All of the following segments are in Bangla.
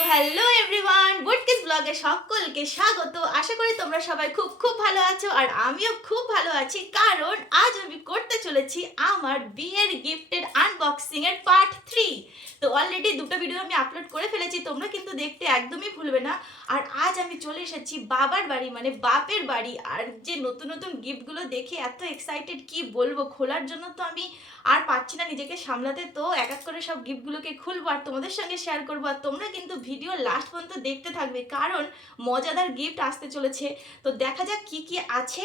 সো হ্যালো এভরিওয়ান বুটকিস ব্লগে সকলকে স্বাগত। আশা করি তোমরা সবাই খুব খুব ভালো আছো আর আমিও খুব ভালো আছি। কারণ আজ আমি করতে চলেছি আমার বিয়ের গিফটের আনবক্সিং এর পার্ট থ্রি তো অলরেডি দুটো ভিডিও আমি আপলোড করে ফেলেছি, তোমরা কিন্তু দেখতে একদমই ভুলবে না। আর আজ আমি চলে এসেছি বাবার বাড়ি মানে বাপের বাড়ি। আর যে নতুন নতুন গিফটগুলো দেখে এত এক্সাইটেড কি বলব? খোলার জন্য তো আমি আর পাচ্ছি না নিজেকে সামলাতে। তো এক এক করে সব গিফটগুলোকে খুলবো আর তোমাদের সঙ্গে শেয়ার করব। আর তোমরা কিন্তু ভিডিও লাস্ট পর্যন্ত দেখতে থাকবে, কারণ মজাদার গিফট আসতে চলেছে। তো দেখা যাক কি কি আছে।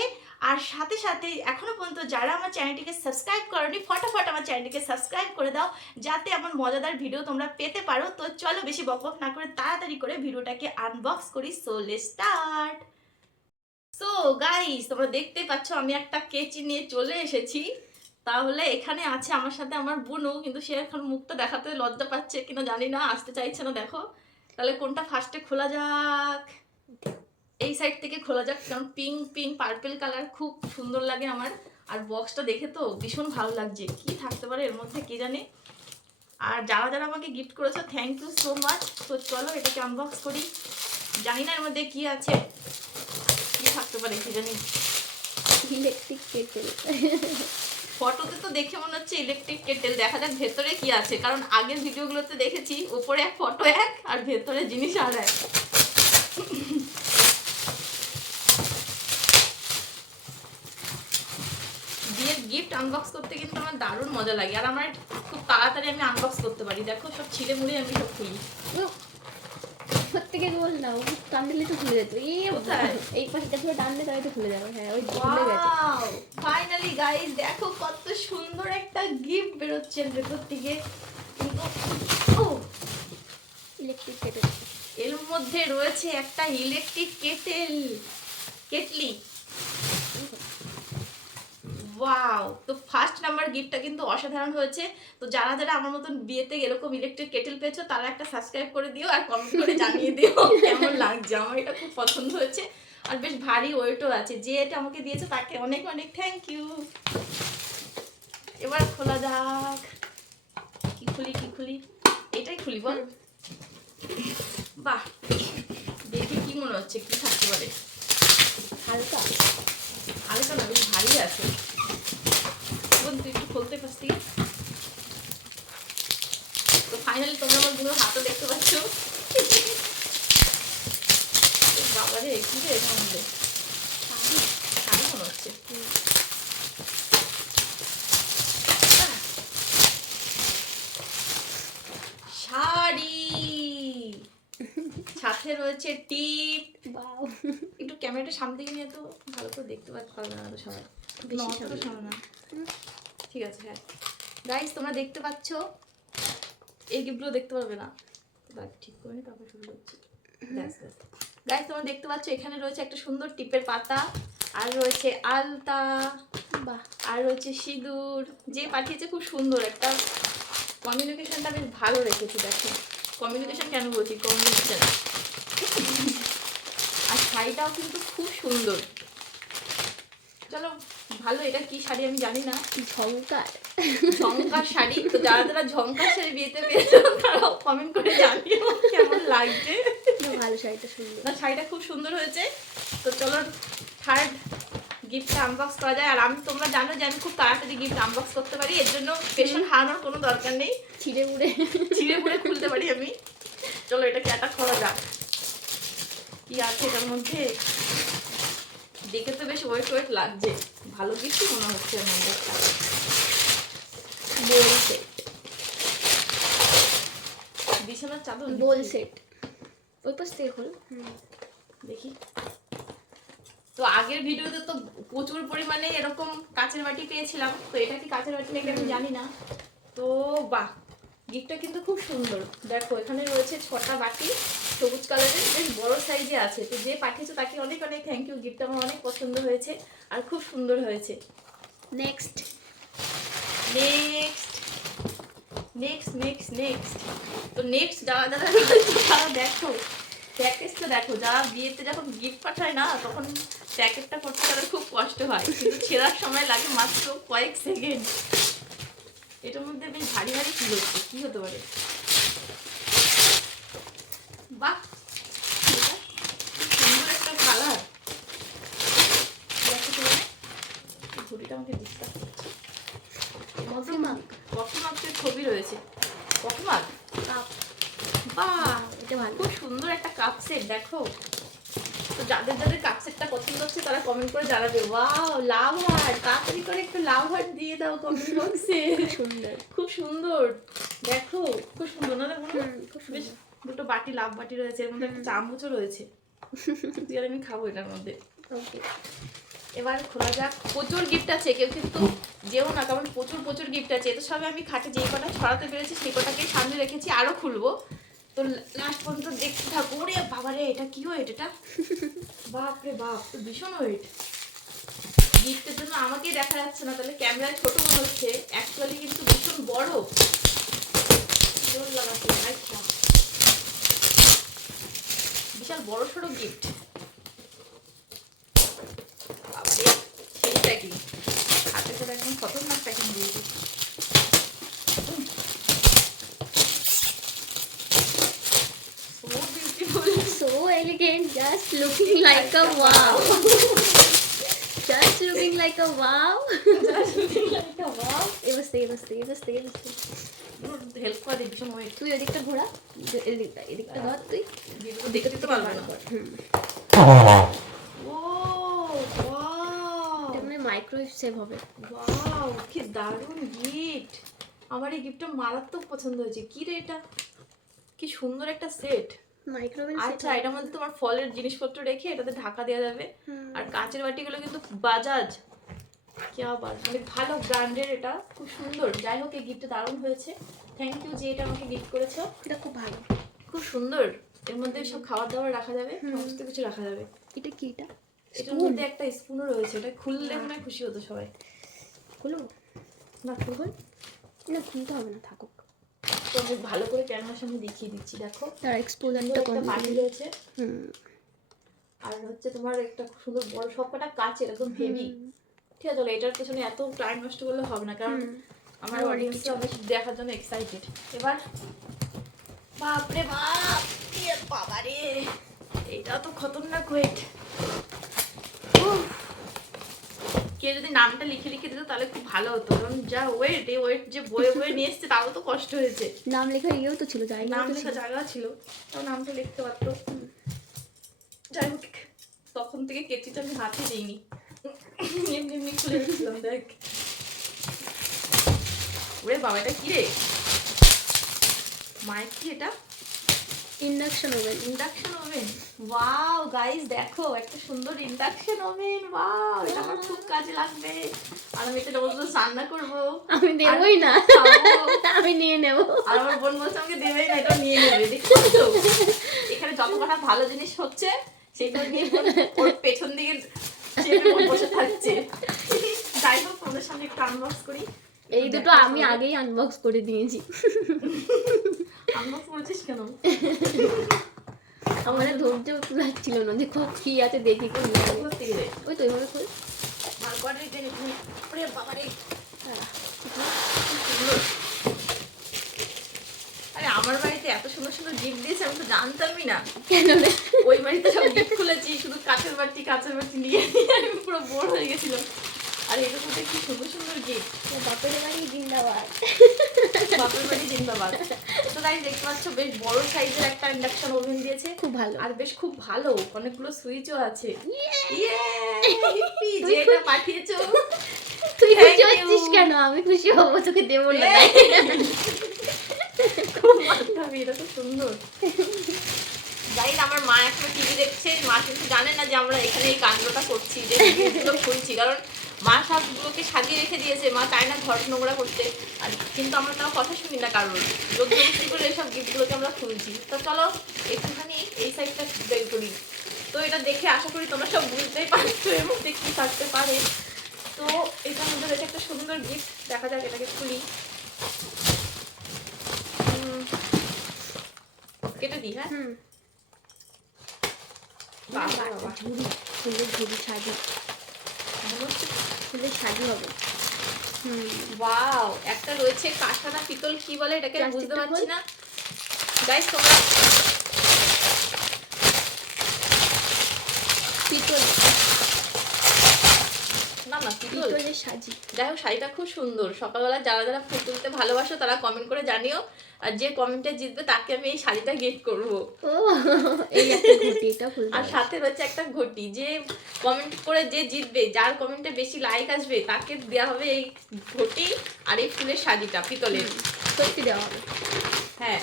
আর সাথে সাথে এখনও পর্যন্ত যারা আমার চ্যানেলটিকে সাবস্ক্রাইব করনি, ফটাফট আমার চ্যানেলটিকে সাবস্ক্রাইব করে দাও, যাতে আমার মজাদার ভিডিও তোমরা পেতে পারো। তো চলো বেশি বকবক না করে তাড়াতাড়ি করে ভিডিওটাকে আনবক্স করি। সো লে স্টার্ট সো গাইস তোমরা দেখতে পাচ্ছ আমি একটা কেচি নিয়ে চলে এসেছি। তাহলে এখানে আছে আমার সাথে আমার বোনও, কিন্তু সে এখন মুখটা দেখাতে লজ্জা পাচ্ছে কিনা জানি না, আসতে চাইছে না, দেখো। তাহলে কোনটা ফার্স্টে খোলা যাক? এই সাইড থেকে খোলা যাক, কারণ পিঙ্ক পিঙ্ক পার্পেল কালার খুব সুন্দর লাগে আমার। আর বক্সটা দেখে তো ভীষণ ভালো লাগছে। কি থাকতে পারে, এর মধ্যে কে জানে? আর যারা যারা আমাকে গিফট করেছ থ্যাংক ইউ সো মাচ তো চলো এটাকে আনবক্স করি। জানি না এর মধ্যে কি আছে। কি থাকতে পারে কি জানি? ইলেকট্রিক কেটেল ফটোতে তো দেখে মনে হচ্ছে ইলেকট্রিক কেটেল দেখা যাক ভেতরে কি আছে, কারণ আগের ভিডিওগুলোতে দেখেছি, উপরে এক, ফটো এক, আর ভেতরে জিনিস আর এক। বিয়ের গিফট আনবক্স করতে কিন্তু আমার দারুণ মজা লাগে, আর আমার খুব তাড়াতাড়ি আমি আনবক্স করতে পারি। দেখো সব ছিঁড়ে মুড়ে আমি সব খুলি। প্রত্যেকে বল না ও টান দিলে তো খুলে যেত। এই এই পাশটা ধরে টান দিলে তো খুলে যাবে। হ্যাঁ ওই খুলে গেছে। ফাইনালি গাইস দেখো কত সুন্দর একটা গিফট বেরোচ্ছে ভেতর থেকে। ও ইলেকট্রিক কেটেল এর মধ্যে রয়েছে একটা ইলেকট্রিক কেটেল কেটলি ওয়াও তো ফার্স্ট নাম্বার গিফটটা কিন্তু অসাধারণ হয়েছে। তো যারা যারা আমার মতন বিয়েতে এরকম ইলেকট্রিক কেটেল পেয়েছ তারা একটা সাবস্ক্রাইব করে দিও আর কমেন্ট করে জানিয়ে দিও কেমন লাগছে। আমার এটা খুব পছন্দ হয়েছে আর বেশ ভারী ওয়েটও আছে। যে এটা আমাকে দিয়েছে তাকে অনেক অনেক থ্যাংক ইউ এবার খোলা যাক। কি খুলি কি খুলি? এটাই খুলি বল। বাহ দেখে কি মনে হচ্ছে কি থাকতে পারে? হালকা। হালকা না বেশ ভারী আছে। বোন তুই একটু খুলতে পারছ। থেকে তো ফাইনালি তোমরা আমারগুলো হাতও দেখতে পাচ্ছ। বাবারে কি রে মধ্যে শাড়ি? মনে হচ্ছে। শাড়ি। সাথে রয়েছে টিপ। একটু ক্যামেরাটা সামনে দিকে নিয়ে তো ভালো করে দেখতে পাচ্ছ পারবে না তো সবাই। বেশি। সামনে না। ঠিক আছে হ্যাঁ। গাইস তোমরা দেখতে পাচ্ছ? এই গিফটগুলো দেখতে পারবে না। ঠিক করে তারপর শুরু করছি। গাইস তোমরা দেখতে পাচ্ছ, এখানে রয়েছে একটা সুন্দর টিপের পাতা, আর রয়েছে আলতা, বাহ, আর রয়েছে সিঁদুর। যে পাঠিয়েছে খুব সুন্দর একটা। কমিউনিকেশনটা বেশ ভালো রেখেছি, দেখো। কমিউনিকেশন কেন বলছি? কমিউনিকেশন আর শাড়িটাও কিন্তু খুব সুন্দর। ভালো এটা কি শাড়ি আমি জানি না। ঝংকার। ঝংকার শাড়ি? তো যারা যারা ঝংকার শাড়ি বিয়েতে পেয়েছ তারাও কমেন্ট করে জানিও কেমন লাগছে। ভালো শাড়িটা সুন্দর। না শাড়িটা খুব সুন্দর হয়েছে। তো চলো থার্ড গিফটটা আনবক্স করা যায়। আর আমি তোমরা জানো যে আমি খুব তাড়াতাড়ি গিফট আনবক্স করতে পারি। এর জন্য পেশন হারানোর কোনো দরকার নেই। ছিঁড়ে মুড়ে। ছিঁড়ে মুড়ে খুলতে পারি আমি। চলো এটাকে একটা খোলা যাক। কি আছে এটার মধ্যে? দেখে তো বেশ ওয়েট ওয়েট লাগছে। ভালো কিছু মনে হচ্ছে এর বোল সেট। বিছানার চাদর বোল সেট। ওই পাশ থেকে হল দেখি। তো আগের ভিডিওতে তো প্রচুর পরিমাণে এরকম কাঁচের বাটি পেয়েছিলাম। তো এটা কি কাঁচের বাটি নাকি আমি জানি না। তো বাহ! গিফটটা কিন্তু খুব সুন্দর। দেখো এখানে রয়েছে ছটা বাটি সবুজ কালারের বেশ বড় সাইজে আছে। তো যে পাঠিয়েছো তাকে অনেক অনেক থ্যাংক ইউ গিফটটা আমার অনেক পছন্দ হয়েছে আর খুব সুন্দর হয়েছে। Next next next next next তো নেক্সট যারা যারা রয়েছে তারা দেখো। প্যাকেজটা দেখো যারা বিয়েতে যখন গিফট পাঠায় না তখন প্যাকেটটা করতে তাদের খুব কষ্ট হয়। কিন্তু ছেঁড়ার সময় লাগে মাত্র কয়েক সেকেন্ড এটার মধ্যে বেশ ভারী ভারী কি হচ্ছে কী হতে পারে? বাহ! সুন্দর একটা কালার ঘুড়িটা আমাকে ডিস্টার্ব করছে কফিমাগ কফিমাগের ছবি রয়েছে। কফিমাগ বাহ! এটা ভালো। খুব সুন্দর একটা কাপ দেখো। যাদের যাদের কাপ সেটটা পছন্দ হচ্ছে তারা কমেন্ট করে জানাবে। ওয়াও লাভ হার্ট তাড়াতাড়ি করে একটু লাভ হার্ট দিয়ে দাও কমেন্ট বক্সে সুন্দর। খুব সুন্দর। দেখো খুব সুন্দর না দেখো খুব বেশ সুন্দর দুটো বাটি লাভ বাটি রয়েছে এর মধ্যে একটা চামচও রয়েছে। তুই আর আমি খাব এটার মধ্যে। ওকে এবার খোলা যাক। প্রচুর গিফট আছে কেউ কিন্তু যেও না কারণ প্রচুর প্রচুর গিফট আছে। তো সবে আমি খাটে যেই কটা ছড়াতে পেরেছি সেই কটাকে সামনে রেখেছি আরও খুলবো। তো লাস্ট পর্যন্ত দেখতে থাকব ওরে বাবারে, এটা কি ওয়েট এটা বাপ রে বাপ, তো ভীষণ ওয়েট গিফটের জন্য আমাকেই দেখা যাচ্ছে না, তাহলে ক্যামেরায় ছোট মনে হচ্ছে। অ্যাকচুয়ালি কিন্তু ভীষণ বড়। জোর লাগাচ্ছে আচ্ছা বিশাল বড় সড়ো গিফট বাবারে, সেই প্যাকিং হাতে করে একদম খতরনাক প্যাকিং দিয়েছি So beautiful. So elegant just looking like a wow. just looking like a wow. Just looking like a wow. Help করে তুই ঘোরা এদিকটা এদিকটা তুই? দেখতে তো পারবে না। মাইক্রোওয়েভ সেভ হবে। ওয়াও কি দারুণ গিফট আমার এই গিফটটা মারাত্মক পছন্দ হয়েছে। কি রে এটা? কি সুন্দর একটা সেট মাইক্রোওয়েভ আচ্ছা এটার মধ্যে তোমার ফলের জিনিসপত্র রেখে এটাতে ঢাকা দেওয়া যাবে। আর কাঁচের বাটিগুলো কিন্তু বাজাজ। কি আবার মানে ভালো ব্র্যান্ডের এটা খুব সুন্দর। যাই হোক এই গিফটটা দারুণ হয়েছে। থ্যাংক ইউ যে এটা আমাকে গিফট করেছ। এটা খুব ভালো। খুব সুন্দর। এর মধ্যে সব খাবার দাবার রাখা যাবে সমস্ত কিছু রাখা যাবে। এটা কি এটা? এটার মধ্যে একটা স্পুনও রয়েছে এটা খুললে মনে হয় খুশি হতো সবাই। খুলো? না খুলবে? না খুলতে হবে না থাকুক। তো ভালো করে ক্যামেরার সামনে দেখিয়ে দিচ্ছি দেখো। তার এক্সপোজারটা কম বাটি রয়েছে। হুম। আর হচ্ছে তোমার একটা খুব সুন্দর বড় সবকটা কাচের একদম হেভি ঠিক আছে এটার পেছনে এত টাইম নষ্ট করলে হবে না কারণ আমার আরও অনেক দেখার জন্য এক্সাইটেড এবার বাপরে বাপ বাবা রে এটা তো খতরনাক ওয়েট কে যদি নামটা লিখে লিখে দিত তাহলে খুব ভালো হতো। কারণ যা ওয়েট এই ওয়েট যে বয়ে বয়ে নিয়ে এসছে তাও তো কষ্ট হয়েছে। নাম লেখার ইয়েও তো ছিল জায়গা নাম লেখা জায়গা ছিল তাও নামটা লিখতে পারতো। যাই হোক তখন থেকে কেচিটা আমি হাতে দিইনি। এমনি এমনি খুলে রেখেছিলাম দেখ। ওরে বাবা এটা কি রে? মায়ের কি এটা? Induction oven induction oven wow guys দেখো একটা সুন্দর ইন্ডাকশন ওভেন ওয়াও এটা আমার খুব কাজে লাগবে। আর আমি এটা রোজ রান্না করব। আমি দেবই না। আমি নিয়ে নেব। আর আমার বোন বলছে আমাকে দেবেই না এটা নিয়ে নেবে। দেখছ তো? এখানে যত কটা ভালো জিনিস হচ্ছে সেগুলো নিয়ে ওর পেছন দিকে চেপে বসে থাকছে। যাই হোক তোমাদের সামনে একটু আনবক্স করি। এই দুটো আমি আগেই আনবক্স করে দিয়েছি। আমার আর ধৈর্য লাগছিল না যে খুব কি আছে দেখি কি নিয়ে যাব। করতে গেলে ওই তো এইভাবে খুল। আরে আমার বাড়িতে এত সুন্দর সুন্দর গিফট দিয়েছে আমি তো জানতামই না। কেন ওই বাড়িতে সব গিফট খুলেছি শুধু কাঁচের বাটি কাঁচের বাটি নিয়ে নিয়ে আমি পুরো বোর হয়ে গেছিলাম। আর মধ্যে কি সুন্দর সুন্দর গিফট বাপের বাড়ি জিন্দাবাদ। বাপের বাড়ি জিন্দাবাদ। তো তাই দেখতে পাচ্ছ বেশ বড় সাইজের একটা ইন্ডাকশন ওভেন দিয়েছে। খুব ভালো। আর বেশ খুব ভালো অনেকগুলো সুইচও আছে। Yay! Yippee! যে এটা পাঠিয়েছো। তুই খুশি হচ্ছিস কেন? আমি খুশি হব তোকে দেবো না। খুব মানতাবি, এটা তো সুন্দর। না আমার মা এখনও টিভি দেখছে। মা কিন্তু জানে না যে আমরা এখানে এই কাণ্ডটা করছি যে খুলছি। কারণ মা সবগুলোকে সাজিয়ে রেখে দিয়েছে। মা চায় না ঘর নোংরা করতে। আর কিন্তু আমরা তাও কথা শুনি না কারোর। লোক করে এইসব গিফটগুলোকে আমরা খুলছি। তো চলো একটুখানি এই সাইডটা বের করি। তো এটা দেখে আশা করি তোমরা সব বুঝতেই পারছ এর মধ্যে কি থাকতে পারে। তো এটার মধ্যে রয়েছে একটা সুন্দর গিফট দেখা যাক এটাকে খুলি। কেটে দিই হ্যাঁ? হুম। বাবা ঝুড়ি ফুলের ঝুড়ি সাজি ফুলের সাজি হবে। ওয়াও একটা রয়েছে কাঁসা না পিতল কি বলে এটাকে? বুঝতে পারছি না। গাইস তোমরা পিতল। না না পিতলের সাজি যাই হোক শাড়িটা খুব সুন্দর। সকালবেলা যারা যারা ফুল তুলতে ভালোবাসো তারা কমেন্ট করে জানিও। আর যে কমেন্টে জিতবে তাকে আমি এই শাড়িটা গিফট করব। ও এই একটা ঘটি এটা ফুল আর সাথে রয়েছে একটা ঘটি যে কমেন্ট করে যে জিতবে যার কমেন্টে বেশি লাইক আসবে তাকে দেওয়া হবে এই ঘটি আর এই ফুলের শাড়িটা পিতলের। সত্যি দেওয়া হবে। হ্যাঁ।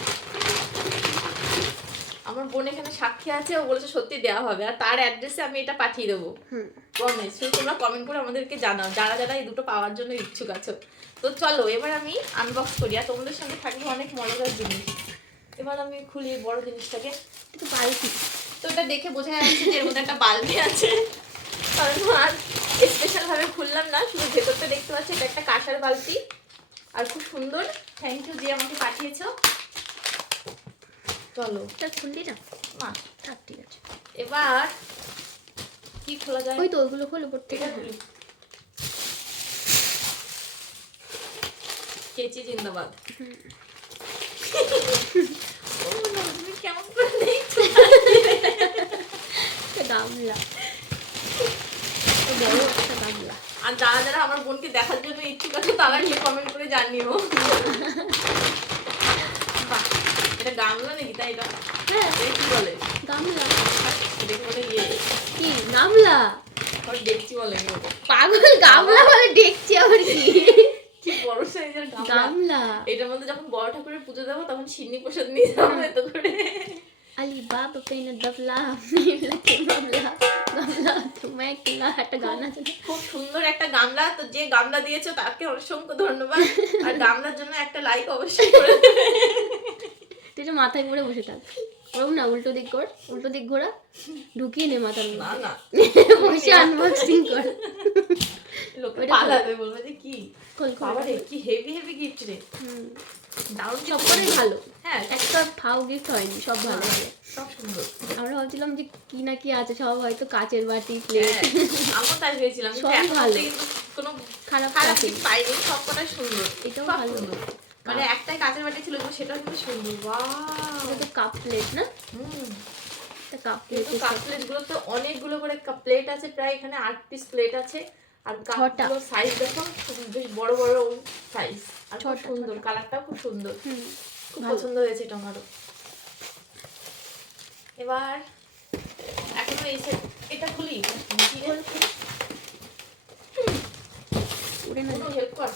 আমার বোন এখানে সাক্ষী আছে ও বলেছে সত্যি দেওয়া হবে আর তার অ্যাড্রেসে আমি এটা পাঠিয়ে দেবো। প্রমিস শুধু তোমরা কমেন্ট করে আমাদেরকে জানাও যারা যারা এই দুটো পাওয়ার জন্য ইচ্ছুক আছো। তো চলো এবার আমি আনবক্স করি আর তোমাদের সঙ্গে থাকবে অনেক মজাদার জিনিস। এবার আমি খুলি বড় জিনিসটাকে একটু বালতি। তো এটা দেখে বোঝা যাচ্ছে যে এর মধ্যে একটা বালতি আছে। কারণ আর স্পেশাল ভাবে খুললাম না শুধু ভেতরটা দেখতে পাচ্ছি এটা একটা কাঁসার বালতি। আর খুব সুন্দর থ্যাংক ইউ যে আমাকে পাঠিয়েছো। চলো। এটা খুললি না? মা। থাক ঠিক আছে। এবার কি খোলা যায়? ওই তো ওইগুলো খোল উপর জিন্দাবাদ তুমি কেমন করে? গামলা গামলা আর যারা যারা আমার বোনকে দেখার জন্য ইচ্ছুক আছে তারা গিয়ে কমেন্ট করে জানিও। বাহ, এটা গামলা নাকি? তাই এটা? হ্যাঁ। কি বলে? গামলা এটাকে বলে? ইয়ে। কি? গামলা দেখছি বলে। পাগল গামলা বলে দেখছি আবার কি? বড় গামলা। এটার মধ্যে যখন বড় ঠাকুরের পুজো দেবো তখন সিন্নি প্রসাদ নিয়ে যাব এত করে। আলি বাবা পেন দবলা মিলা মামলা গামলা তুমি একলা একটা গান আছে খুব সুন্দর একটা গামলা তো যে গামলা দিয়েছ তাকে অসংখ্য ধন্যবাদ। আর গামলার জন্য একটা লাইক অবশ্যই করে তুই যে মাথায় করে বসে থাক। ওরকম না উল্টো দিক কর উল্টো দিক ঘোরা। ঢুকিয়ে নে মাথার না না। বসে আনবক্সিং কর। লোকে পালাবে বলবে যে কি? বাবা রে কি হেভি হেভি গিফট রে। দারুণ সব করে। ভালো। হ্যাঁ একটা ফাও গিফট হয়নি সব ভালো ভালো। সব সুন্দর। আমরা ভাবছিলাম যে কি না কি আছে সব হয়তো কাচের বাটি প্লেট হ্যাঁ, আমিও তাই ভেবেছিলাম এখন ভালো। কোনো খারাপ খারাপ কিছু পাইনি সব কটাই সুন্দর। এটাও ভালো। মানে একটাই কাঁচের বাটি ছিল সেটাও কিন্তু সুন্দর। ওয়াও তো কাপ প্লেট না? হুম। কাপ প্লেট কাপ প্লেটগুলো তো অনেকগুলো করে কাপ প্লেট আছে প্রায় এখানে আট পিস প্লেট আছে। আর। কাপগুলো সাইজ দেখো বেশ বড় বড় সাইজ আর খুব সুন্দর ছটা। কালারটাও খুব সুন্দর। খুব পছন্দ হয়েছে এটা আমারও। এবার এখনও এই set- এটা খুলি? উড়ে না। হেল্প কর?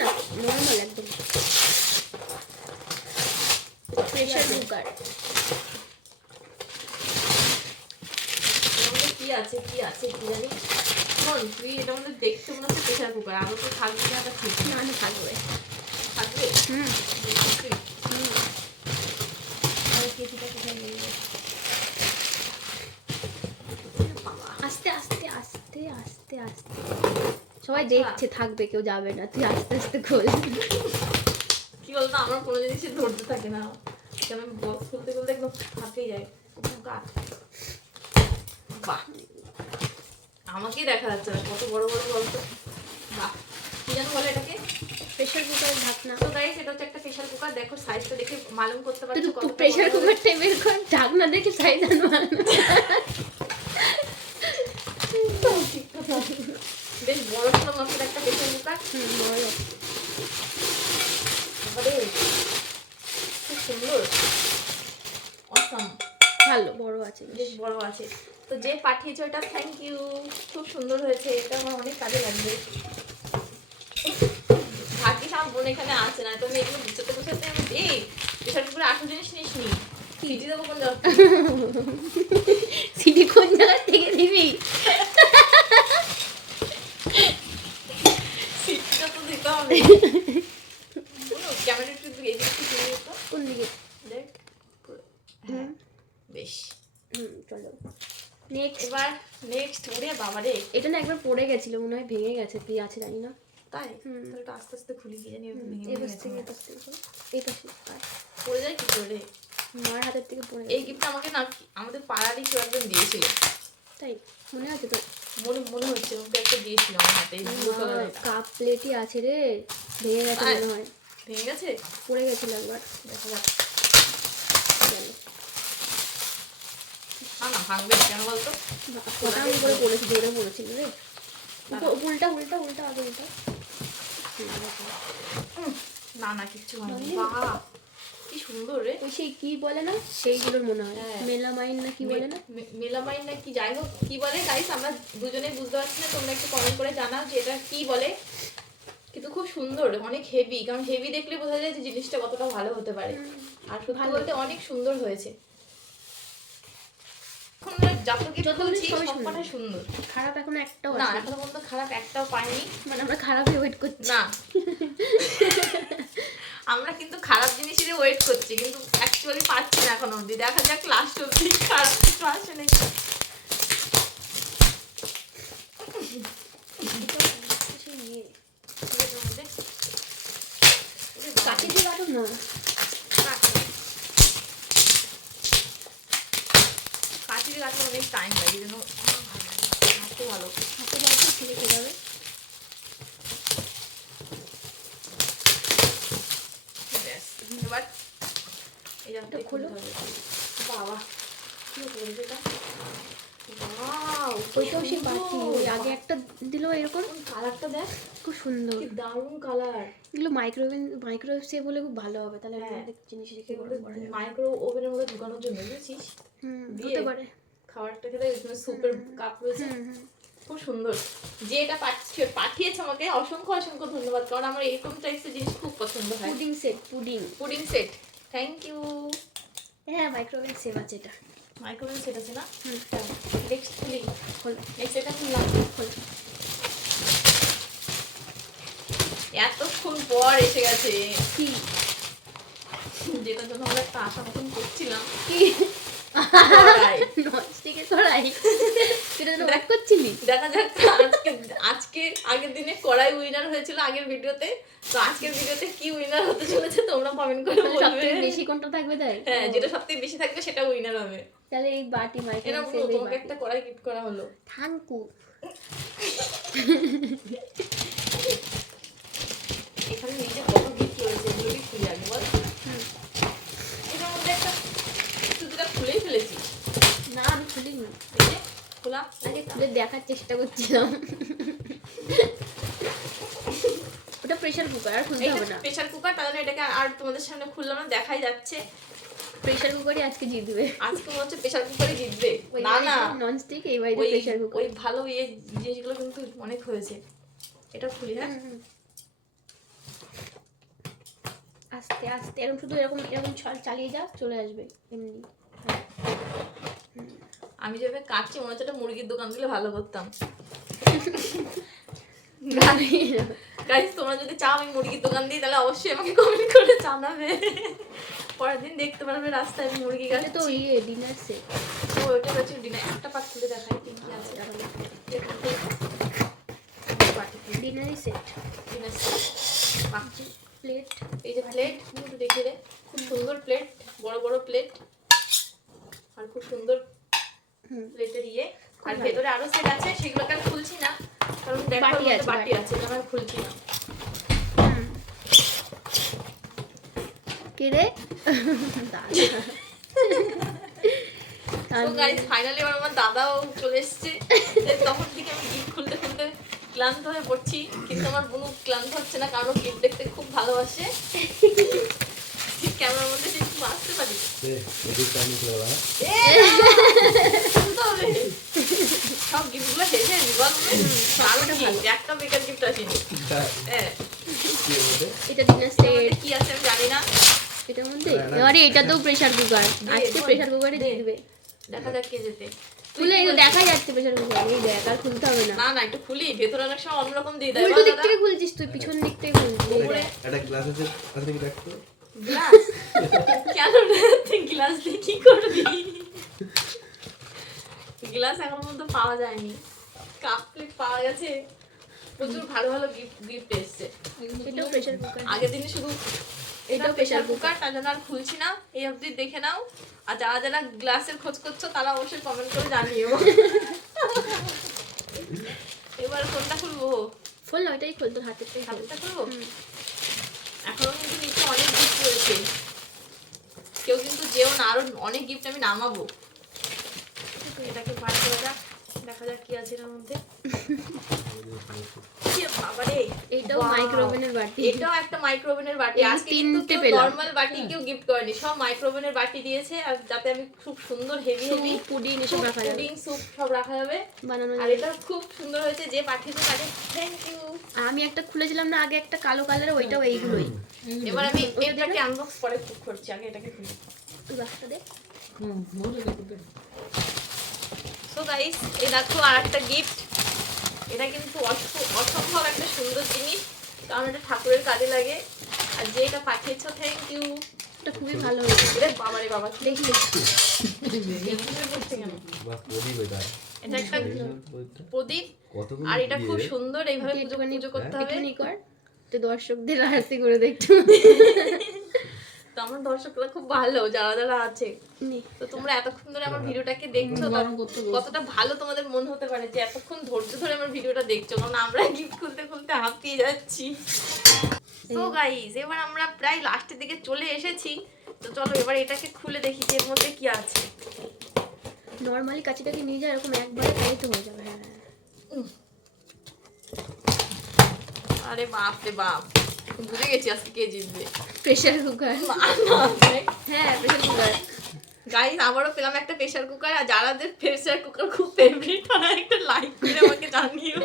না নর্মাল একদম। প্রেসার কুকার কি আছে কি আছে কি জানি? শোন তুই এটা মধ্যে দেখতে মনে হচ্ছে প্রেশার কুকার। আগে তো থাকবে না এটা ঠিক না না থাকবে। থাকবে? হুম। আস্তে আস্তে আস্তে আস্তে আস্তে। সবাই আচ্ছা। দেখছে থাকবে কেউ যাবে না। তুই আস্তে আস্তে খোল। কি বলতো আমার কোনো জিনিসের ধৈর্য থাকে না। কেন বক্স খুলতে খুলতে একদম হাঁপিয়ে যায়। বাহ। আমাকেই দেখা যাচ্ছে না কত বড় বড় বলতো বাহ কি যেন বলে এটাকে? প্রেশার কুকার ঢাকনা তো গাইস এটা হচ্ছে একটা প্রেশার কুকার দেখো সাইজটা দেখে মালুম করতে পারছ প্রেশার কুকার বড়। কুকারটাই কর ঢাকনা দেখে সাইজ ঠিক বেশ বড় সড়ো একটা প্রেশার কুকার হুম বড় আরে খুব সুন্দর অসাম ভালো বড় আছে বেশ। বড় আছে। তো যে পাঠিয়েছো এটা থ্যাংক ইউ খুব সুন্দর হয়েছে এটা আমার অনেক কাজে লাগবে। ভাগ্যিস আমার বোন এখানে আছে না তুমি আমি এগুলো গুছাতে গুছাতে আমি এই বিশাল করে আসল জিনিস নিস নি। সিটি দেবো কোন জায়গা সিটি কোন জায়গা থেকে দিবি সিটিটা তো দিতে হবে ক্যামেরা একটু এই দিকে একটু ঘুরিয়ে দিত কোন দিকে দেখ হ্যাঁ বেশ হুম চলো নেক্সট এবার নেক্সট ওরে বাবারে এটা না একবার পড়ে গেছিল মনে হয় ভেঙে গেছে কি আছে জানি না। তাই। তাহলে আস্তে আস্তে খুলি কি জানি ভেঙে এই ভেঙে পাশ থেকে এই পাশ থেকে এই পাশে পড়ে যায় কি করে মার হাতের থেকে পড়ে এই গেছে। গিফটটা আমাকে না আমাদের পাড়ারই কেউ একজন দিয়েছিল। তাই মনে আছে তো মনে মনে হচ্ছে ওকে একটা দিয়েছিল আমার হাতে কাপ প্লেটই আছে রে ভেঙে গেছে মনে হয়। ভেঙে গেছে? পড়ে গেছিল একবার। দেখা যাক। না না ভাঙবে কেন বলতো? করে পড়েছি জোরে পড়েছিল রে। উল্টা উল্টা উল্টা আগে উল্টা। উম, না না কিচ্ছু হয়নি। হয়নি? বাহ কি সুন্দর রে। ওই সেই কি বলে না? সেইগুলোর মনে হয়। হ্যাঁ। মেলামাইন না কি বলে না? মেলামাইন না কি যাই হোক কি বলে? গাইস আমরা দুজনেই বুঝতে পারছি না তোমরা একটু কমেন্ট করে জানাও যে এটা কি বলে। কিন্তু খুব সুন্দর অনেক হেভি কারণ হেভি দেখলে বোঝা যায় যে জিনিসটা কতটা ভালো হতে পারে। আর সত্যি। বলতে অনেক সুন্দর হয়েছে। যত সবকটা সুন্দর। খারাপ এখন একটাও না এখনও পর্যন্ত খারাপ একটাও পাইনি। মানে আমরা খারাপই ওয়েট করছি। না। আমরা কিন্তু খারাপ জিনিসেরই ওয়েট করছি কিন্তু অ্যাকচুয়ালি পাচ্ছি না এখন অবধি। দেখা যাক লাস্ট অবধি খারাপ কিছু আসে নাকি কাঠি দিয়ে কাটো না। কাঠির কাছে অনেক টাইম লাগে যেন আমার ভালো ভালো। হাতে কাটো ছেলে কীভাবে ব্যাস এবার এটা খোলো। বাবা কি করেছে এটা ওইটাও সেই বাটি ওই আগে একটা দিল এরকম? কালারটা দেখ? খুব সুন্দর। কি দারুণ কালার। এগুলো মাইক্রোওয়েভ বলে খুব ভালো হবে তাহলে হ্যাঁ। জিনিস রেখে যাবে। মাইক্রো ওভেনের মধ্যে ঢুকানোর জন্য বুঝেছিস? দিয়ে- খাবারটা খেতে সুপের কাপ রয়েছে। হুম হুম। খুব সুন্দর। যে এটা পাঠিয়ে পাঠিয়েছে আমাকে অসংখ্য অসংখ্য ধন্যবাদ। কারণ আমার এরকম টাইপসের জিনিস খুব পছন্দ হয়। Pudding set pudding pudding set thank you হ্যাঁ মাইক্রোওয়েভ সেভ আছে এটা। মাইক্রোওয়েভ সেট আছে না? হুম। নেক্সট খুলি খোল নেক্সট এটা খুললাম খোল এতক্ষণ পর এসে গেছে। কি? যেটার জন্য আমরা একটা আশা মতন করছিলাম। কি? কড়াই। ননস্টিকের কড়াই সেটা জন্য ওয়েট করছিলি? দেখা যাক আজকে আজকে আগের দিনে কড়াই উইনার হয়েছিল আগের ভিডিওতে। তো আজকের ভিডিওতে কি উইনার হতে চলেছে তোমরা কমেন্ট করে সব বলবে। থেকে বেশি কোনটা থাকবে তাই? হ্যাঁ যেটা সবথেকে বেশি থাকবে সেটা উইনার হবে। তাহলে এই বাটি এরকম তোমাকে একটা কড়াই গিফট করা হলো। থ্যাংকু এখানে নিজে কত গিফট রয়েছে এগুলোকে খুলে আগে বল এটার মধ্যে একটা তুই দুটা না আমি খুলিনি। খোলা। আগে খুলে দেখার চেষ্টা করছিলাম। ওটা প্রেসার কুকার আর খুলতে হবে না। প্রেশার কুকার জন্য এটাকে আর তোমাদের সামনে খুললাম না দেখাই যাচ্ছে। প্রেসার কুকারই আজকে জিতবে। আজকে মনে হচ্ছে প্রেশার কুকারই জিতবে। না না। ননস্টিক এই বাড়িতে ওই প্রেসার কুকার ওই ভালো ইয়ে জিনিসগুলো কিন্তু অনেক হয়েছে। এটা খুলি হ্যাঁ? আস্তে আস্তে। এরকম শুধু এরকম এরকম চালিয়ে যা চলে আসবে এমনি। আমি যেভাবে কাটছি মনে হচ্ছে একটা মুরগির দোকান দিলে ভালো করতাম। গাইস তোমরা যদি চাও আমি মুরগির দোকান দিই তাহলে অবশ্যই আমাকে কমেন্ট করে জানাবে। পরের দিন দেখতে পারবে রাস্তায় আমি মুরগি গাছ তো ইয়ে ডিনার সেট তো ওটা হচ্ছে ডিনার একটা পাট খুলে দেখাই কি কি আছে ডিনারই সেট ডিনার সেট প্লেট এই যে প্লেট একটু দেখিয়ে দে। খুব সুন্দর প্লেট বড় বড় প্লেট আর খুব সুন্দর প্লেটের ইয়ে। আর ভেতরে আরও সেট আছে সেগুলোকে আমি খুলছি না কারণ বাটি আছে, বাটি। আছে এটা আমি খুলছি না। হুম। কে গাইস ফাইনালি আমার দাদাও চলে এসেছে। তখন থেকে আমি গিফট খুলতে খুলতে ক্লান্ত হয়ে পড়ছি কিন্তু আমার বোনও ক্লান্ত হচ্ছে না কারণ গিফট দেখতে খুব ভালোবাসে। ক্যামেরার মধ্যে সব গিফটগুলো হেসে আছে আমি জানি না এটা তো প্রেসার কুকার আজকে। প্রেসার কুকারে দে। জিতবে দেখা যাচ্ছে প্রেসার কুকার আর খুলতে হবে না না না একটু খুলি ভেতরে অনেক সময় অন্যরকম দিয়ে দেয় দিক থেকে খুলছিস তুই পিছন দিক থেকে খুলছিস গ্লাস? কেন গ্লাস দিয়ে কি করবি? গ্লাস এখন পর্যন্ত পাওয়া যায়নি। কাপ প্লেট পাওয়া গেছে। প্রচুর ভালো ভালো গিফট গিফট এসছে। এটাও প্রেসার কুকার আগের দিনে শুধু এটাও pressure কুকার তার জন্য আর খুলছি না। এই অবধি দেখে নাও। আর যারা যারা গ্লাসের খোঁজ করছ তারা অবশ্যই কমেন্ট করে জানিও। এবার কোনটা খুলবো। খোল না ওইটাই খোল তোর হাতের থেকে হাতটা খুলবো? হুম। এখনও কিন্তু অনেক গিফট কেউ কিন্তু যেও না, আরও অনেক গিফট আমি নামাবো এটাকে পার করে যাক দেখা যাক কি আছে এর মধ্যে। বাবারে এইটাও মাইক্রোওভেনের বাটি। এটাও একটা মাইক্রোওভেনের বাটি। আজকে তিনটে পেলাম। নরমাল বাটি কেউ গিফট করেনি। সব মাইক্রোওভেনের বাটি দিয়েছে আর যাতে আমি খুব সুন্দর হেভি হেভি পুডিং এসব রাখা যাবে। পুডিং স্যুপ সব রাখা যাবে। বানানো আর এটা খুব সুন্দর হয়েছে যে পাঠিয়েছে তাকে থ্যাংক ইউ আমি একটা খুলেছিলাম না আগে একটা কালো কালারের ওইটাও এইগুলোই। এবার আমি এটাকে আনবক্স পরে খুব করছি আগে এটাকে খুলি। তুই বাক্সটা দে। সো গাইস এই দেখো আর একটা গিফট এটা কিন্তু অস- অসম্ভব একটা সুন্দর জিনিস। কারণ এটা ঠাকুরের কাজে লাগে। আর যে এটা পাঠিয়েছো থ্যাংক ইউ এটা খুবই ভালো হয়েছে। এটা বাবারে বাবা দেখি। এটা। একটা প্রদীপ আর এটা খুব সুন্দর এইভাবে পুজো করতে হবে। দর্শকদের হাসি করে দেখতো তো আমার দর্শকরা খুব ভালো যারা যারা আছে। তো তোমরা এতক্ষণ ধরে আমার ভিডিওটাকে দেখছ কতটা ভালো তোমাদের মন হতে পারে যে এতক্ষণ ধৈর্য ধরে আমার ভিডিওটা দেখছ কারণ আমরা গিফট খুলতে খুলতে হাঁপিয়ে যাচ্ছি। তো গাইস এবার আমরা প্রায় লাস্টের দিকে চলে এসেছি। তো চলো এবার এটাকে খুলে দেখি যে এর মধ্যে কি আছে। নর্মালি কাছিটাকে নিয়ে যায় এরকম একবারে তাই তো হয়ে যাবে। হ্যাঁ। আরে বাপ রে বাপ। বুঝে গেছি আজকে কে জিতবে। প্রেশার কুকার হ্যাঁ প্রেশার কুকার আবারও পেলাম একটা প্রেসার কুকার আর যারাদের প্রেসার কুকার খুব ফেভারিট তারা একটা লাইক করে আমাকে জানিও।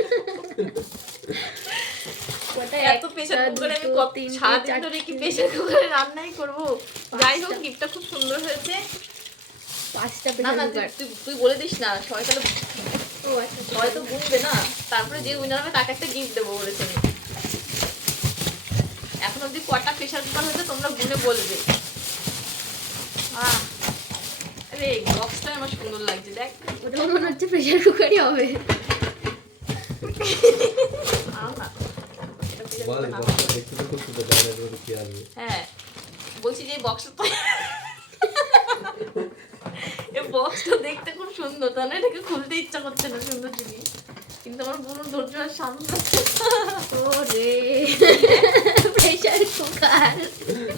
এত একটা, কুকারে আমি কত সারাদিন ধরে কি প্রেসার কুকারে রান্নাই করব। যাই হোক। গিফটটা খুব সুন্দর হয়েছে। পাঁচটা না না তুই- তুই বলে দিস না সবাই তাহলে আচ্ছা সবাই তো বুঝবে না। তারপরে যে উইনার হবে তাকে একটা গিফট দেবো বলেছে। এখন অব্দি কটা প্রেসার কুকার হয়েছে তোমরা গুনে বলবে। বক্সটা আমার সুন্দর লাগছে দেখ। ওটাও মনে হচ্ছে প্রেশার কুকারই হবে। না, না। না। হ্যাঁ বলছি যে বক্সটা এই বক্সটা দেখতে খুব সুন্দর তাহলে এটাকে খুলতে ইচ্ছা করছে না সুন্দর জিনিস। কিন্তু আমার পুরো ধৈর্য আর সামনে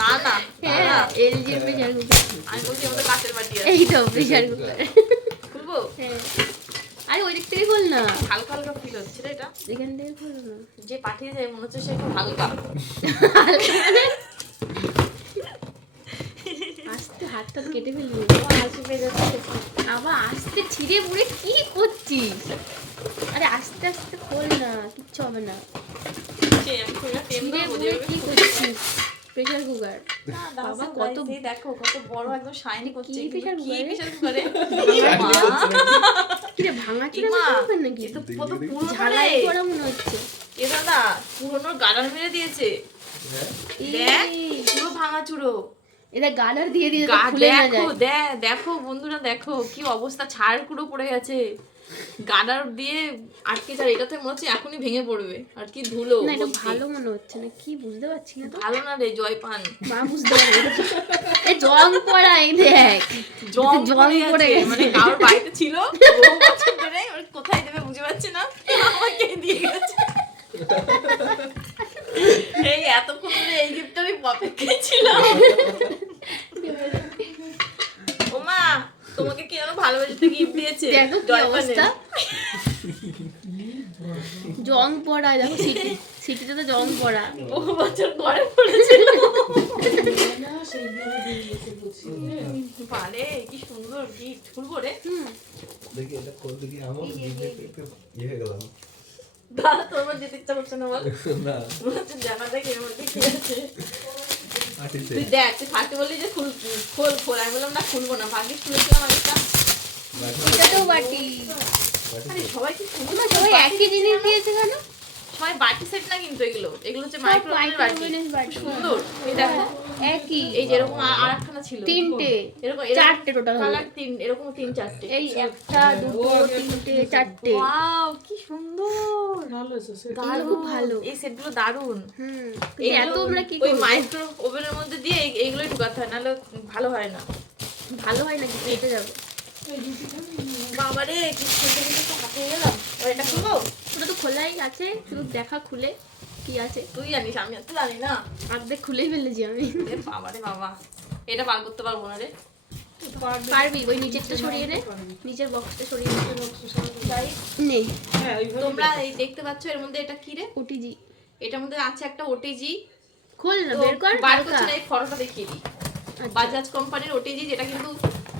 না না হ্যাঁ এলজি প্রেশার কুকার। আমি বলছি আমাদের কাঠের বাটি আছে। এই তো প্রেশার কুকার। খুলবো? হ্যাঁ। আরে ওই দিক থেকে খোল না। হালকা হালকা ফিল হচ্ছে রে এটা। এখান থেকে খোল না। যে পাঠিয়ে যায় মনে হচ্ছে সে খুব হালকা। আস্তে হাতটা কেটে ফেলবি। আমার হাসি পেয়ে যাচ্ছে আবার আস্তে ছিঁড়ে মুড়ে কি করছিস? আরে আস্তে আস্তে খোল না কিচ্ছু হবে না। কুকার বাবা কত- দেখো কত বড় একদম শাইনি করছে কি প্রেসার কুকারে কিরে ভাঙা চুরা কুকার নাকি? এ তো কত পুরনো ঝালাই করা মনে হচ্ছে। এ দাদা পুরনো গার্ডার মেরে দিয়েছে। হ্যাঁ? দেখ পুরো ভাঙা চুরো। এটা গার্ডার দিয়ে দিয়ে খুলে না দেখো যায়। দেখ দেখো বন্ধুরা দেখো কি অবস্থা ছাড় কুড়ো পড়ে গেছে। গার্ডার দিয়ে আটকে যায় এটা তো মনে হচ্ছে এখনই ভেঙে পড়বে আর কি ধুলো না এটা ভালো মনে হচ্ছে না কি বুঝতে পারছি না ভালো না রে জয় পান মা বুঝতে পারবে না। এ জং পড়া এই দেখ। জং জং পড়ে। মানে কারোর বাড়িতে ছিল বহু বছর ধরে এবার কোথায় দেবে বুঝতে পারছি না? আমাকে দিয়ে গেছে। এই এতক্ষণ ধরে এই গিফটটা আমি অপেক্ষায় ছিলাম। ওমা তোমাকে কি যেন ভালোবেসে গিফট দিয়েছে? দেখো কি অবস্থা। জং পড়া দেখো সিটি সিটিতে তো জং পড়া। বহু বছর পরে পড়েছিল। পারে কি সুন্দর গিফট খুলবো রে। দেখি এটা খোল দেখি, আমার একটু ইয়ে হয়ে গেলাম। দাদা তোমার যেতে ইচ্ছা করছে না বল। না, জানা দেখ এর মধ্যে কি আছে? তুই দেখ তুই ফাঁকে বললি যে খুল খোল খোল। আমি বললাম না খুলবো না ভাগ্যে খুলেছিলাম আগেটা এটা তো বাটি বাটি আরে সবাই কি সবাই একই জিনিস দিয়েছে কেন? সবাই বাটি সেট না কিন্তু এগুলো? এগুলো হচ্ছে সব মাইক্রোওয়েভের বাটি। সুন্দর। এই দেখো। একই। এই যে এরকম আর একখানা ছিল। তিনটে। এরকম চারটে টোটাল কালার তিন এরকম তিন চারটে। এই একটা দুটো তিনটে চারটে। ওয়াও কি সুন্দর! এগুলো খুব ভালো। এই সেটগুলো দারুণ হুম। এত আমরা কি ওই মাইক্রো ওভেনের মধ্যে দিয়ে এই- এইগুলোই ঢুকাতে হয় নাহলে ভালো হয় না। ভালো হয় নাকি কেটে যাবে। বাবারে কি সুন্দর হাতে আর এটা খুলবো ওটা তো খোলাই আছে শুধু দেখা খুলে কি আছে। তুই জানিস আমি তো জানি না। অর্ধেক খুলেই ফেলেছি আমি। এ বাবারে বাবা। এটা বার করতে পারব না রে। পারবি ওই নিচেরটা সরিয়ে নে। নিচের বক্সটা সরিয়ে নে। নে। হ্যাঁ তোমরা এই দেখতে পাচ্ছ এর মধ্যে এটা কি রে? ওটিজি এটার মধ্যে আছে একটা ওটিজি খোল না বের কর বার। করছি না, এই ফটোটা দেখিয়ে দিই। বাজাজ কোম্পানির ওটিজি যেটা কিন্তু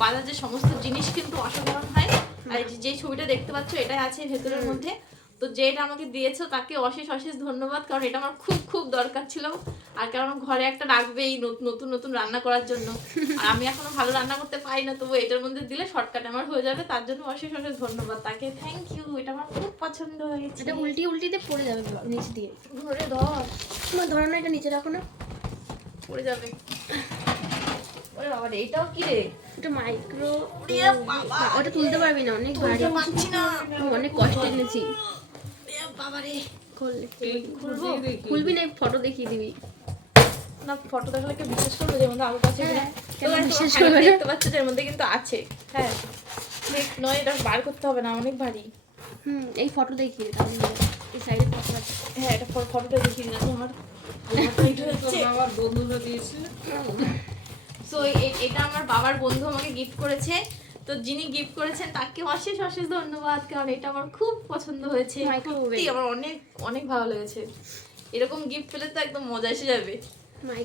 বাজাজের সমস্ত জিনিস কিন্তু অসাধারণ হয়। আর যে- যে ছবিটা দেখতে পাচ্ছ এটাই আছে ভেতরের মধ্যে। তো যেটা আমাকে দিয়েছ তাকে অশেষ অশেষ ধন্যবাদ কারণ এটা আমার খুব খুব দরকার ছিল। আর কারণ ঘরে একটা রাখবেই নত- নতুন নতুন রান্না করার জন্য। আর আমি এখনও ভালো রান্না করতে পারি না তবু এটার মধ্যে দিলে শর্টকাট আমার হয়ে যাবে তার জন্য অশেষ অশেষ ধন্যবাদ তাকে। থ্যাংক ইউ এটা আমার খুব পছন্দ হয়েছে। এটা উল্টি উল্টিতে পড়ে যাবে নিচ দিয়ে। ধরে ধর। তোমার ধরো না এটা নিচে রাখো না। পড়ে যাবে। ওরে বাবা এটাও কি রে? ওটা মাইক্রো ওটা তুলতে পারবি না অনেক ভারী তুলতে না। অনেক কষ্ট এনেছি। বাবা রে। খুলবি? না ফটো দেখিয়ে দিবি। না ফটো দেখালে বিশ্বাস করবে যে মধ্যে আলু আছে। হ্যাঁ, বিশ্বাস করবে? দেখতে পাচ্ছ যে মধ্যে কিন্তু আছে। হ্যাঁ নয় এটা বার করতে হবে না অনেক ভারী। হুম এই ফটো দেখিয়ে তাহলে এই সাইডে ফটো আছে হ্যাঁ এটা ফটোটা দেখিয়ে দিন তোমার হাইট আমার বন্ধুরা দিয়েছে সো এটা আমার বাবার বন্ধু আমাকে গিফট করেছে। তো যিনি গিফট করেছেন তাকে অশেষ অশেষ ধন্যবাদ কারণ এটা আমার খুব পছন্দ হয়েছে। সত্যি আমার অনেক অনেক ভালো লেগেছে। এরকম গিফট পেলে তো একদম মজা এসে যাবে।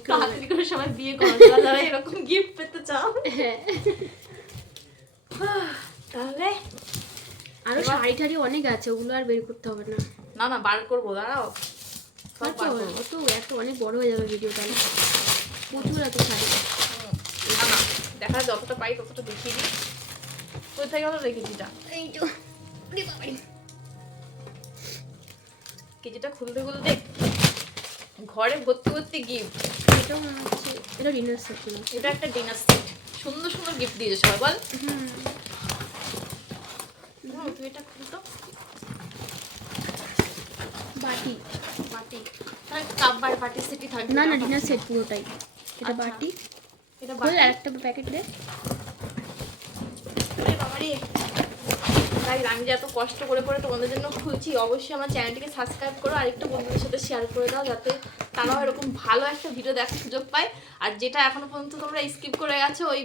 তাড়াতাড়ি করে সবাই বিয়ে করো যারা এরকম গিফট পেতে চাও। হ্যাঁ। তাহলে আরও শাড়ি টাড়ি অনেক আছে ওগুলো আর বের করতে হবে না। না না বার করব দাঁড়াও। বার তো। এত অনেক বড় হয়ে যাবে ভিডিওটা প্রচুর এত শাড়ি। না না দেখা যতটা পাই ততটা দেখিয়ে দিই। কোথায় গেল রে কেজিটা? কেজিটা খুলতে খুলতে ঘরে ভর্তি ভর্তি গিফট এটা মনে হচ্ছে এটা ডিনার সেট এটা একটা ডিনার সেট সুন্দর সুন্দর গিফট দিয়েছে সবাই বল। তুই এটা খুলতো বাটি। বাটি। কাপ বাটি সেটই থাকবে না না ডিনার সেট পুরোটাই। এটা আচ্ছা। বাটি। এটা প্যাকেট দে। বাবারে। তাই আমি যে এত কষ্ট করে করে তোমাদের জন্য খুলছি অবশ্যই আমার চ্যানেলটিকে সাবস্ক্রাইব করো আর একটু বন্ধুদের সাথে শেয়ার করে দাও যাতে তারাও এরকম ভালো একটা ভিডিও দেখার সুযোগ পায়। আর যেটা এখনও পর্যন্ত তোমরা স্কিপ করে গেছো ওই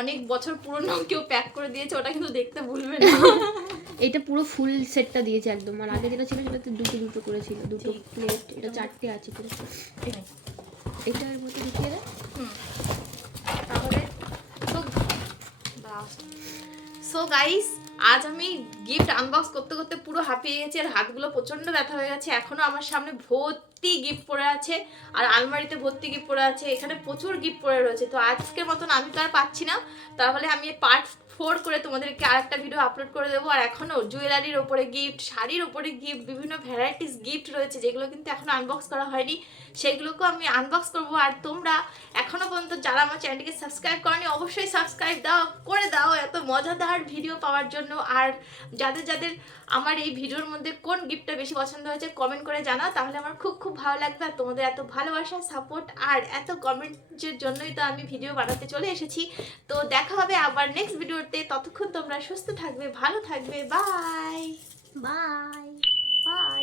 অনেক বছর পুরনো কেউ প্যাক করে দিয়েছে ওটা কিন্তু দেখতে ভুলবে না। এটা পুরো ফুল সেটটা দিয়েছে একদম। আর আগে যেটা ছিল সেটাতে দুটো দুটো করে ছিল দুটো প্লেট এটা চারটে আছে পুরো। এটার মধ্যে ঢুকিয়ে দে। তাহলে সো গাইস আজ আমি গিফট আনবক্স করতে করতে পুরো হাঁপিয়ে গেছি আর হাতগুলো প্রচণ্ড ব্যথা হয়ে গেছে। এখনও আমার সামনে ভর্তি গিফট পরে আছে আর আলমারিতে ভর্তি গিফট পরে আছে। এখানে প্রচুর গিফট পড়ে রয়েছে। তো আজকের মতন আমি তো আর পাচ্ছি না। তাহলে আমি পার্ট ফোর করে তোমাদেরকে আরেকটা ভিডিও আপলোড করে দেবো। আর এখনও জুয়েলারির ওপরে গিফট শাড়ির ওপরে গিফট বিভিন্ন ভ্যারাইটিস গিফট রয়েছে, যেগুলো কিন্তু এখনও আনবক্স করা হয়নি। সেগুলোকেও আমি আনবক্স করব। আর তোমরা এখনও পর্যন্ত যারা আমার চ্যানেলটিকে সাবস্ক্রাইব করনি, অবশ্যই সাবস্ক্রাইব দাও, করে দাও এত মজাদার ভিডিও পাওয়ার জন্য। আর যাদের যাদের আমার এই ভিডিওর মধ্যে কোন গিফটটা বেশি পছন্দ হয়েছে কমেন্ট করে জানাও, তাহলে আমার খুব খুব ভালো লাগবে আর তোমাদের এত ভালোবাসা সাপোর্ট আর এত কমেন্টের জন্যই তো আমি ভিডিও বানাতে চলে এসেছি। তো দেখা হবে আবার নেক্সট ভিডিওতে ততক্ষণ তোমরা সুস্থ থাকবে, ভালো থাকবে বাই বাই